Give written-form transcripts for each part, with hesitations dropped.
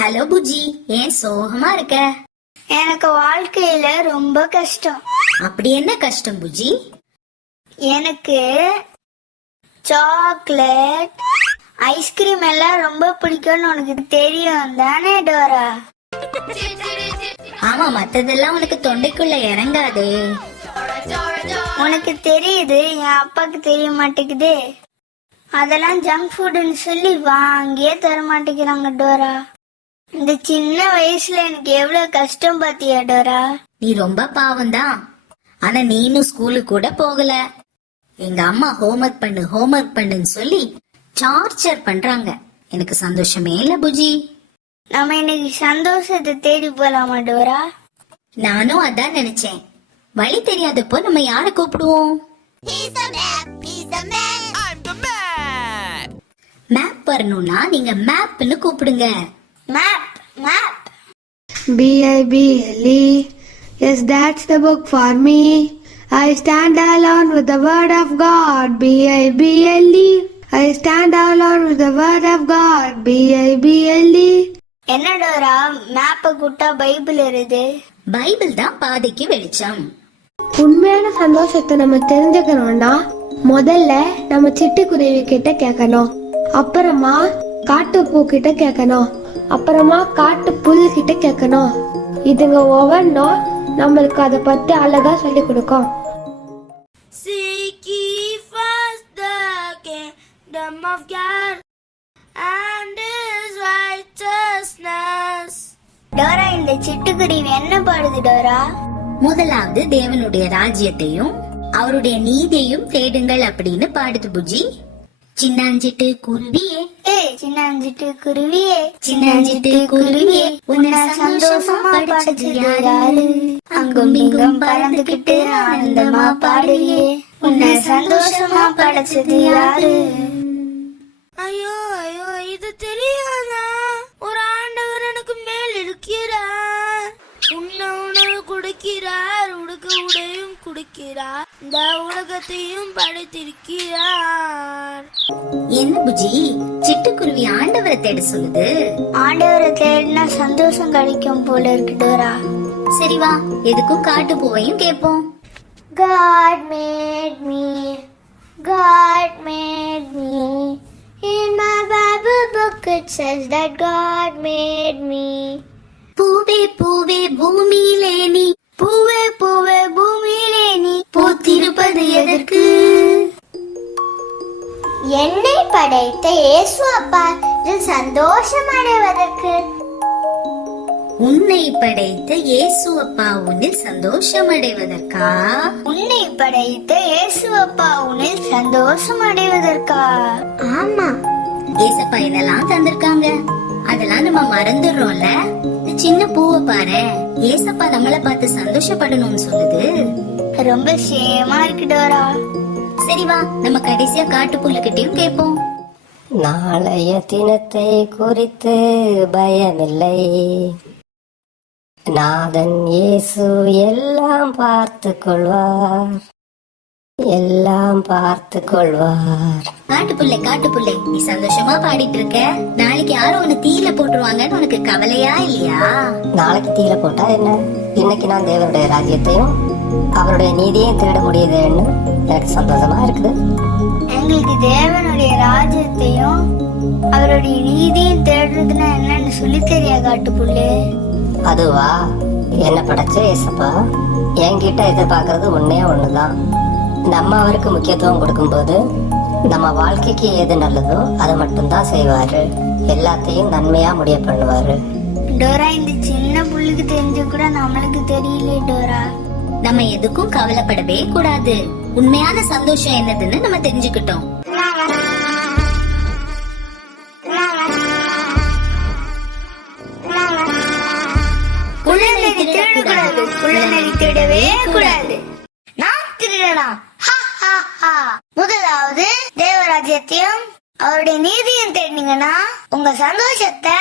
Hello Buji, ஏன் சோகமா இருக்க? எனக்கு வாழ்க்கையில ரொம்ப கஷ்டம். அப்படி என்ன கஷ்டம் புஜி? எனக்கு சாக்லேட், ஐஸ்கிரீம் எல்லாம் ரொம்ப பிடிக்கும்னு உனக்கு தெரியும் தானே டோரா? ஆமா, மத்ததெல்லாம் உனக்கு தொண்டைக்குள்ள இறங்காதே. உனக்கு தெரியுது, என் அப்பாக்கு தெரிய மாட்டேங்குது. அதெல்லாம் ஜங்க் ஃபுட்னு சொல்லி வாங்கியே தர மாட்டேங்கிறாங்க டோரா. இந்த சின்ன வயசுல எனக்கு எவ்வளவு கஷ்டம் பாத்தியா டோரா? நீ ரொம்ப பாவம்தான். ஆனா நீனும் ஸ்கூலுக்கு கூட போகல. எங்க அம்மா ஹோம்ஒர்க் பண்ணுன்னு சொல்லி டார்ச்சர் பண்றாங்க. எனக்கு சந்தோஷமே இல்ல புஜி. நம்ம இன்னைக்கு சந்தோஷத்தை தேடி போலாமா டோரா? நானும் அதான் நினைச்சேன். வழி தெரியாதப்போ நம்ம யார கூப்பிடுவோம்? மேப் வரணும்னா நீங்க மேப்னு கூப்பிடுங்க. Map map. B-I-B-L-E. Yes, that's the book for me. I stand alone with the word of God. B-I-B-L-E. I stand alone with the word of God. B-I-B-L-E. என்ன டோரா, மேப்ப கூட்டா பைபிள் வருது? பைபிள் தான் பாதைக்கு வெளிச்சம். உண்மையான சந்தோஷத்தை நம்ம தெரிஞ்சுக்கணும்னா முதல்ல நம்ம சிட்டுக்குருவி கிட்ட கேட்கணும், அப்புறமா காட்டுப்பூ கிட்ட கேட்கணும், அப்புறமா காட்டு புல் கிட்ட கேட்கணும். இதுங்க ஒவ்வொன்றும் நம்மளுக்கு அதை பத்தி அழகா சொல்லி கொடுக்கும். டோரா, இந்த சிட்டுக்குருவி என்ன பாடுது டோரா? முதலாவது தேவனுடைய ராஜ்யத்தையும் அவருடைய நீதியையும் தேடுங்கள் அப்படின்னு பாடுது புஜி. சின்னாஞ்சிட்டு குருவியே, சின்னாஞ்சிட்டு குருவியே, சின்னாஞ்சிட்டு குருவியே, உன்னை சந்தோஷமா படிச்சது யாரு? அங்கும் இங்கும் பறந்துகிட்டு ஆனந்தமா பாடுறியே, உன்னை சந்தோஷமா படிச்சது யாரு? ஐயோ ஐயோ, இது தெரியாதா? ஒரு ஆண்டவர் எனக்கு மேல் இருக்கிறார், உணவு கொடுக்கிறார், உடுக்க உடையும் கொடுக்கிறார், இந்த உலகத்தையும் படைத்திருக்கிறார். என்ன புஜி, சிட்டுக்குருவி ஆண்டவரை தேட சொல்லுது? ஆண்டவரை தேடினா சந்தோஷம் கிடைக்கும் போல இருக்கு டோரா. சரி வா, எதுக்கும் காட்டு பூவையும் கேட்போம். God made me, God made me. In my Bible book it says that God made me. பூவே பூவே பூமியிலே நீ, பூவே பூவே பூமியிலே நீ பூத்திருப்பது எதற்கு? என்னை படைத்த இயேசு அப்பா சந்தோஷம் அடைவதற்கு. உன்னை படைத்த இயேசு அப்பா உன்னில் சந்தோஷம் அடைவதற்கா? உன்னை படைத்த இயேசு அப்பா உன்னில் சந்தோஷம் அடைவதற்கா? ஆமா, ஏசப்பா என்னெல்லாம் தந்திருக்காங்க, அதெல்லாம் நம்ம மறந்துடுறோம்ல. இந்த சின்ன பூவை பாரு, ஏசப்பா நம்மள பார்த்து சந்தோஷப்படணும்னு சொல்லுது. ரொம்ப சேமா இருக்கு டோரா. சரி வா, நம்ம கடைசியா காட்டு புல்லுகிட்டையும் கேட்போம். நாளைய தினத்தை குறித்து பயமில்லை, நாதன் இயேசு எல்லாம் பார்த்து கொள்வார், எல்லாம் பார்த்து கொள்வார். காட்டுப்புள்ளை, நீ சந்தோஷமா பாடிட்டு இருக்க. நாளைக்கு யாரும் உன்னை தீயில போட்டுருவாங்கன்னு உனக்கு கவலையா இல்லையா? நாளைக்கு தீயில போட்டா என்ன, இன்னைக்கு நான் தேவனுடைய ராஜ்யத்தையும் அவருடைய நீதியையும் தேட முடியுதுன்னு எனக்கு சந்தோஷமா இருக்குது. எங்களுக்கு தேவனுடைய ராஜ்யத்தையும் அவருடைய நீதியும் தேடுறதுன்னா என்னன்னு சொல்லி தெரியா காட்டுப்புள்ளு? அதுவா, என்ன படைச்ச ஏசப்பா என்கிட்ட எதிர்பார்க்கறது ஒன்னே ஒண்ணுதான். நம்ம அவருக்கு முக்கியத்துவம் கொடுக்கும்போது நம்ம வாழ்க்கைக்கு எது நல்லதோ அதை மட்டும்தான் செய்வாரு, எல்லாத்தையும் நன்மையா முடிய பண்ணுவாரு. டோரா, இந்த சின்ன புள்ளுக்கு தெரிஞ்ச கூட நம்மளுக்கு தெரியல டோரா. நம்ம எதுக்கும் கவலைப்படவே கூடாது. உண்மையான சந்தோஷம் என்னதுன்னு நம்ம தெரிஞ்சுக்கிட்டோம். குள்ளநரி திருடக்கூடாது, குள்ளநரி திருடவே கூடாது. நான் திருடலாம். முதலாவது தேவராஜ்யத்தையும் அவருடைய நீதியும் தேடினீங்கன்னா உங்க சந்தோஷத்தை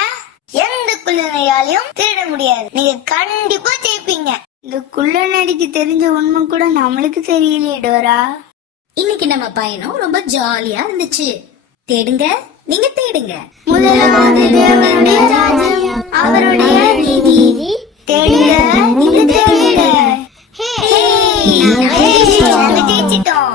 எந்த குள்ளநரியாலையும் திருட முடியாது. நீங்க கண்டிப்பா ஜெயிப்பீங்க. இந்த குள்ளநரிக்கு தெரிஞ்ச உண்மை கூட நம்மளுக்கு தெரியலையே டோரா. இன்னைக்கு நம்ம பயணம் ரொம்ப ஜாலியா இருந்துச்சு. தேடுங்க, நீங்க தேடுங்க. முதலாவது தேவனுடைய ராஜ்யம், அவருடைய நீதி தேடுக, இங்கு தேடுக. நாங்க ஜெயிச்சிட்டோம்.